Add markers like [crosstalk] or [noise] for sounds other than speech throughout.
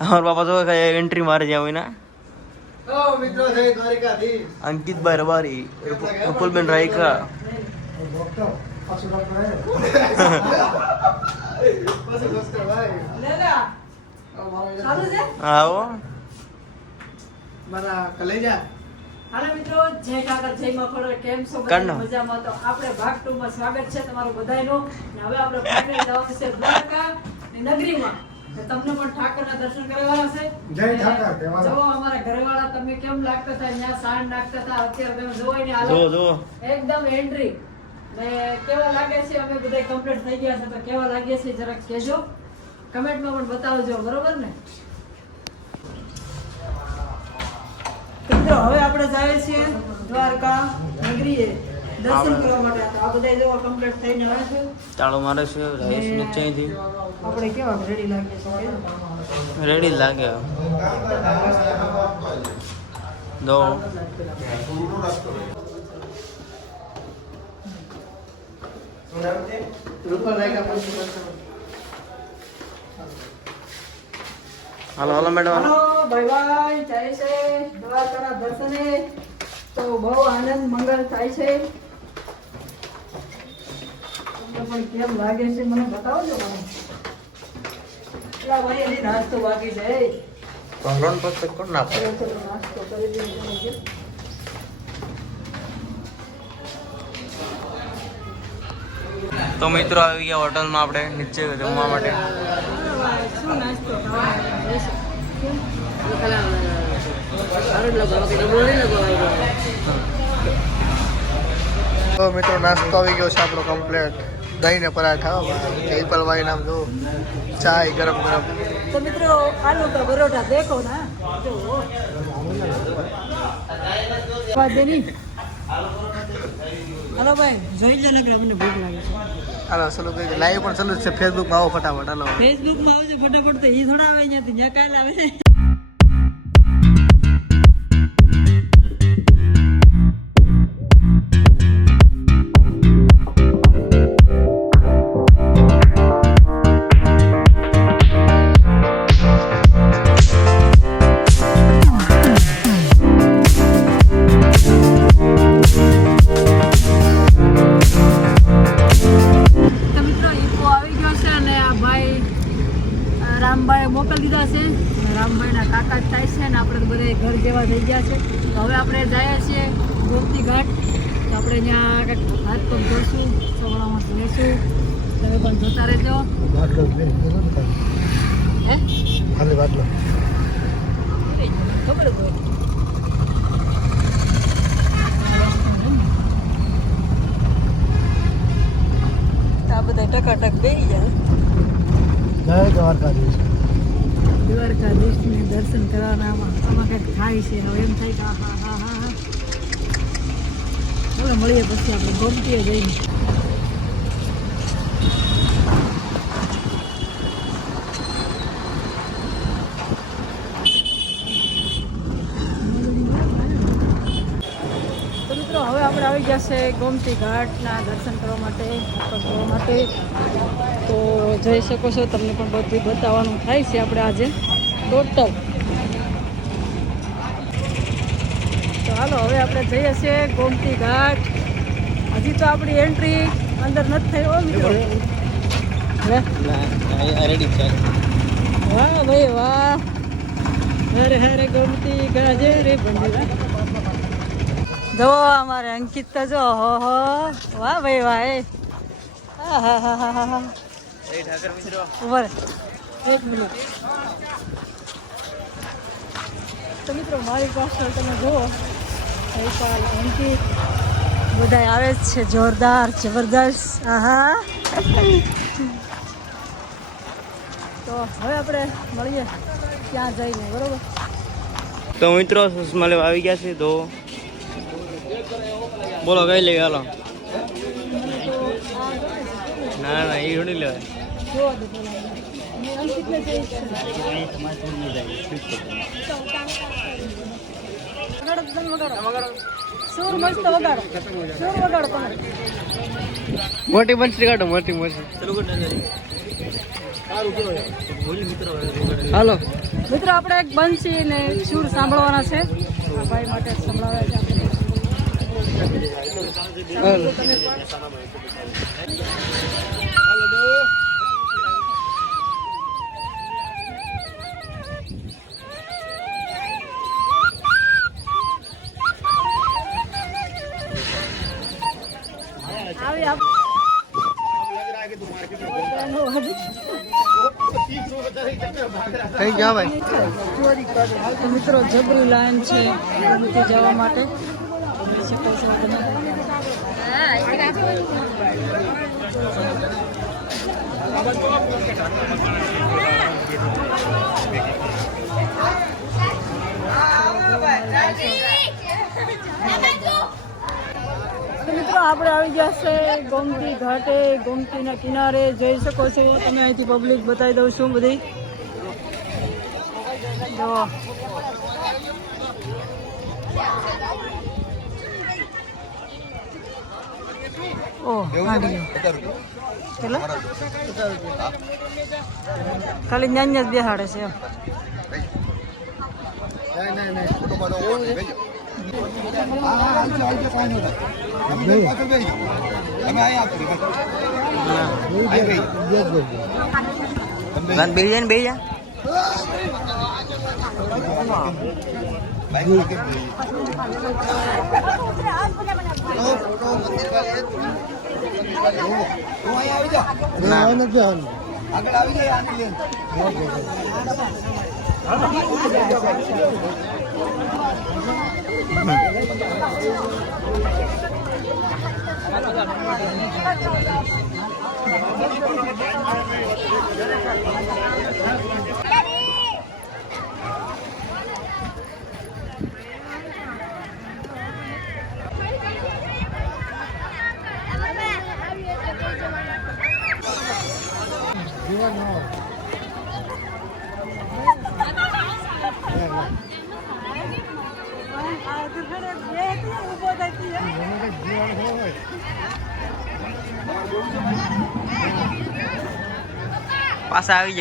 અમારા બાપા જો એન્ટ્રી મારે જ્યાં હોય ના. અંકિતભાઈ રબારી અપુલબેન રાયકા [laughs] આવો મારા કલેજા? હાલો મિત્રો જય ઠાકર જય મખોડો કેમ છો? બધા મજામાં? તો આપણે ભાગ 2 માં સ્વાગત છે તમારું બધાયનું ને હવે આપણે ફાઇનલ જવાનું છે દ્વારકા ને નગરીમાં. તમને પણ ઠાકરના દર્શન કરવાના છે. જય ઠાકર કહેવાના. જો અમારા ઘરવાળા તમે કેમ લાગતા હતા? ત્યાં સાંડ નાખતા હતા. અત્યારે તમે જોવો ને જો જો એકદમ એન્ટ્રી ને કેવા લાગે છે? અમે બધા કમ્પ્લીટ થઈ ગયા છે. તો કેવા લાગે છે? જરાક કહેજો. કમેન્ટમાં પણ બતાવજો. બરોબર ને? મિત્રો હવે આપણે જઈએ છીએ દ્વારકા નગરીએ. દર્શન કરવા માટે. આ બધા જો કમ્પ્લીટ થઈને આવે છે. તાળો મારે છે રાઈસ નીચેથી. આપણે કેવા રેડી લાગે છે રેડી લાગે. દો. રૂપા રાયકા પછી હાલો હાલો મેડમ. હાલો ભાઈ ભાઈ જાય છે દ્વારકાના દર્શને. તો બહુ આનંદ મંગલ થાય છે. તમને પણ કેમ લાગે છે? મને બતાવજો મને. એટલા ભાઈ એની નાસ્તો બાકી છે. તો પર કોણ ના નાસ્તો કરી દઈએ તો મિત્રો આવી ગયા હોટલમાં આપણે નીચે જમવા માટે. તો મિત્રો, નાસ્તો આવી ગયો છે આપણો કમ્પ્લેટ દહીં ને પરાઠા જયપાલભાઈ નામ જો ચાય ગરમ ગરમ. તો મિત્રો, આલુ કા પરોઠા દેખો ના. હલો ભાઈ જોઈ લે નકર મને ભૂખ લાગે છે. હાલો, ચલો કઈ લાઈવ પણ ચાલુ છે. ફેસબુકમાં આવો ફટાફટ, હાલો. ફેસબુકમાં આવજો ફટાફટ તો ઈ થોડા આવે અહીંયાથી ત્યાં કાલ આવે. પણ જોતા રહેજો. બાટલો હે? ખાલી બાટલો ખબર હોય. બધા ટકાટક બેસી જાય. જય દ્વારકાધીશ. દ્વારકાધીશને દર્શન કરવાના આમાં. આમાં કંઈક થાય છે હવે એમ થાય કે હા હા હા હા ચાલો મળીએ પછી આપણે ગમતીએ જઈને તો મિત્રો હવે આપણે આવી ગયા ગોમતી ઘાટના દર્શન કરવા માટે કરવા માટે. તો જઈ શકો છો, તમને પણ બધું બતાવવાનું થાય છે આપણે આજે. ટોટલ તો હાલો, હવે આપણે જઈએ છીએ ગોમતી ઘાટ. હજી તો આપણી એન્ટ્રી અંદર નથી થઈ, હો મિત્રો. વાહ ભાઈ, વાહ. હરે હરે ગોમતી ગાજે રે બંદીરા જો અમારે અંકિત તો જો હો હો. વાહ ભાઈ વાહ એ. હા હા હા હા હા હા. જય ઠાકર મિત્રો. ઊભા રહે. એક મિનિટ. તો મિત્રો મારી પાછળ તમે જુઓ જયપાલ અંકિત બધા આવે જ છે જોરદાર જબરદસ્ત. આહા તો હવે આપણે મળીએ ત્યાં જઈને બરોબર? તો મિત્રો સુષ્મા લેવા આવી ગયા છે તો બોલો, કઈ લઈ હાલો? ના ના એ ઘણી લેવાય. મોટી બંસરી કાઢો, મોટી મોટી હાલો. મિત્રો, આપણે એક બંસી ને સૂર સાંભળવાના છે. ભાઈ માટે સંભળાવ્યા છે આપણે. સાંભળો તમે પણ. આવી આપ- કઈ ગયા ભાઈ. મિત્રો જબરી લાઈન છે. જવા માટે મિત્રો, આપણે આવી ગયા છે ગોમતી ઘાટે, ગોમતીના કિનારે. જઈ શકો છો. તમે અહીંથી પબ્લિક બતાવી દઉં છું બધી. જો. ઓહ હાંડી કેટલા ખાલી ન્યાન્ય જ બેહાડે છે એમ ગાન બેહી જાય ને બેહી જા પાછા આવી જાય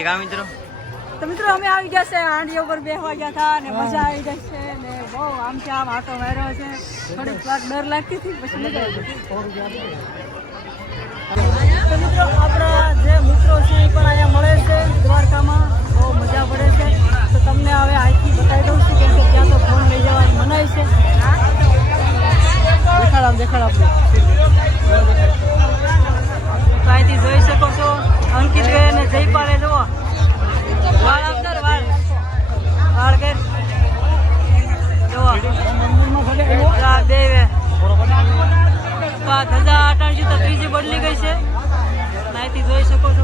કા મિત્રો. તો મિત્રો, અમે આવી ગયા છે આંડી ઉપર બેસવા ગયા હતા અને મજા આવી જાય છે ને બહુ આમ છે આમ આટો માર્યો છે. થોડીક વાર ડર લાગતી હતી, પછી મજા આવી તો મિત્રો, આપણા જે મિત્રો છે એ પણ અહીંયા મળે છે દ્વારકામાં. બહુ મજા પડે છે. તો તમને હવે અહીંથી બતાવી દઉં છું કે ત્યાં તો ફોન લઈ જવાની મનાય છે. દેખાડ આપણે બદલી ગઈ છે. માહિતી જોઈ શકો છો.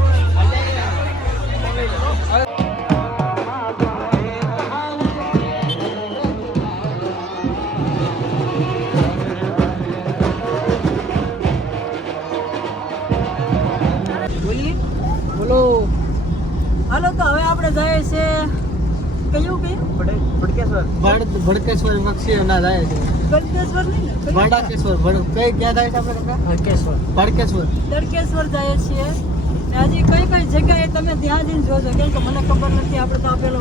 બોલો. હાલો તો હવે આપણે જઈએ છે કયું કયું ભડકેશ્વર મક્ષી ના જાય છે. ગળતેશ્વર નહીં ને? ભડાકેશ્વર ભડ કઈ ક્યાં થાય છે આપણે કાકા ભડકેશ્વર ભડકેશ્વર તડકેશ્વર જઈએ છીએ ને હજી કઈ કઈ જગ્યાએ તમે ત્યાં જઈને જોજો કેમ કે મને ખબર નથી આપણે તો આપેલો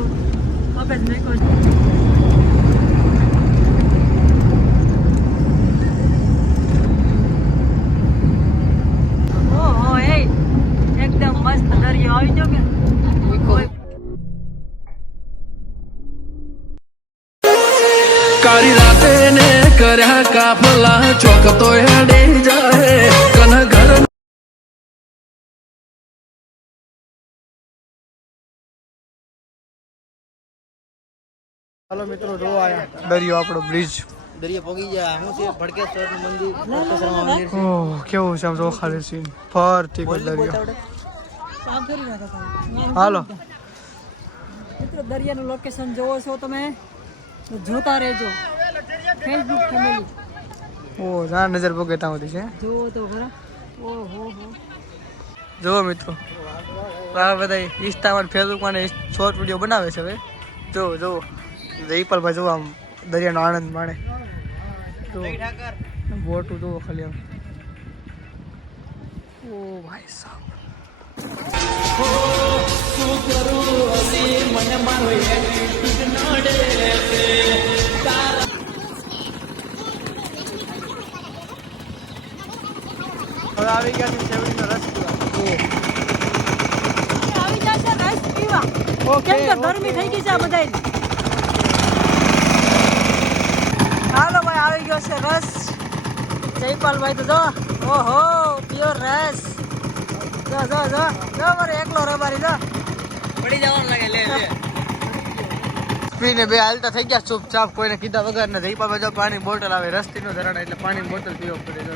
આપે જ છે. કર્યા કાફલા ચોક તો હેડી જાય કન ઘર ચાલો મિત્રો જો આયા દરિયો આપણો બ્રિજ દરિયા પોગી ગયા હું છે ભડકેશ્વરનું મંદિર ભડકેશ્વરમાં મંદિર ઓહ કેવું છે આમ જો ખાલી સીન ફરતી કોઈ દરિયો કામ કરી નાખો તમે. હાલો મિત્રો દરિયાનું લોકેશન જોવો છો તમે તો જોતા રહેજો ફેસબુક ફેમિલી ઓ જ્યાં નજર ત્યાં સુધી છે. જુઓ તો ખરા. હો હો. જુઓ મિત્રો. આ બધા ઇન્સ્ટામાં ફેસબુકમાં ને શોર્ટ વીડિયો બનાવે છે હવે. જો જો જયપાલભાઈ જુઓ આમ દરિયાનો આનંદ માણે. તો બોટું જુઓ ખાલી આમ. ઓ ભાઈ સાહેબ આવી ગયા છે શેવડીનો રસ પીવા. આવી જશે રસ પીવા. ઓકે કેમ કે ગરમી થઈ ગઈ છે આ બધાય હાલો ભાઈ આવી ગયો છે રસ. જયપાલભાઈ તો જો ઓહો પ્યોર રસ. જો જો જો જો મારે એકલો રબારી જો. પડી જવાનું લાગે લે લે. પીને બે હાલતા થઈ ગયા ચૂપચાપ કોઈને કીધા વગર ને જઈપા જો પાણી બોટલ આવે રસ્તી નો ધરાણ એટલે પાણી બોટલ પીવો પડે જો.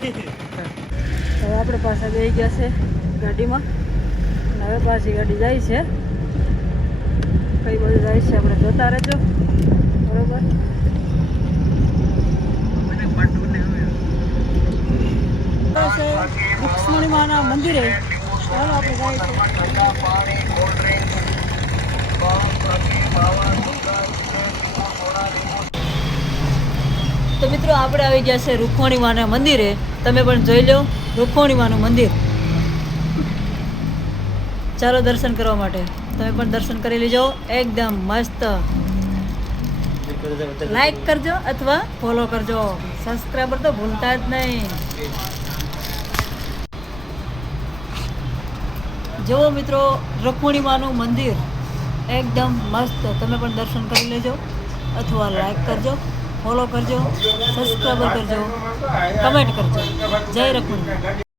હવે આપણે પાછા બેસી ગયા છે ગાડીમાં. હવે પાછી ગાડી જાય છે. કઈ બધું જાય છે આપણે જોતા રહેજો. બરોબર? લક્ષ્મણી મંદિરે. ચાલો તો મિત્રો આપણે આવી ગયા છે રૂખોણી માના મંદિરે. તમે પણ જોઈ લો રૂખોણી માનું મંદિર. ચાલો દર્શન કરવા માટે. તમે પણ દર્શન કરી લેજો. એકદમ મસ્ત. લાઈક કરજો અથવા ફોલો કરજો. સબસ્ક્રાઈબર તો ભૂલતા જ નહીં. જુઓ મિત્રો રૂકમણી માનું મંદિર. એકદમ મસ્ત. તમે પણ દર્શન કરી લેજો. અથવા લાઈક કરજો. ફોલો કરજો સબસ્ક્રાઈબર કરજો કમેન્ટ કરજો. જય રકમણી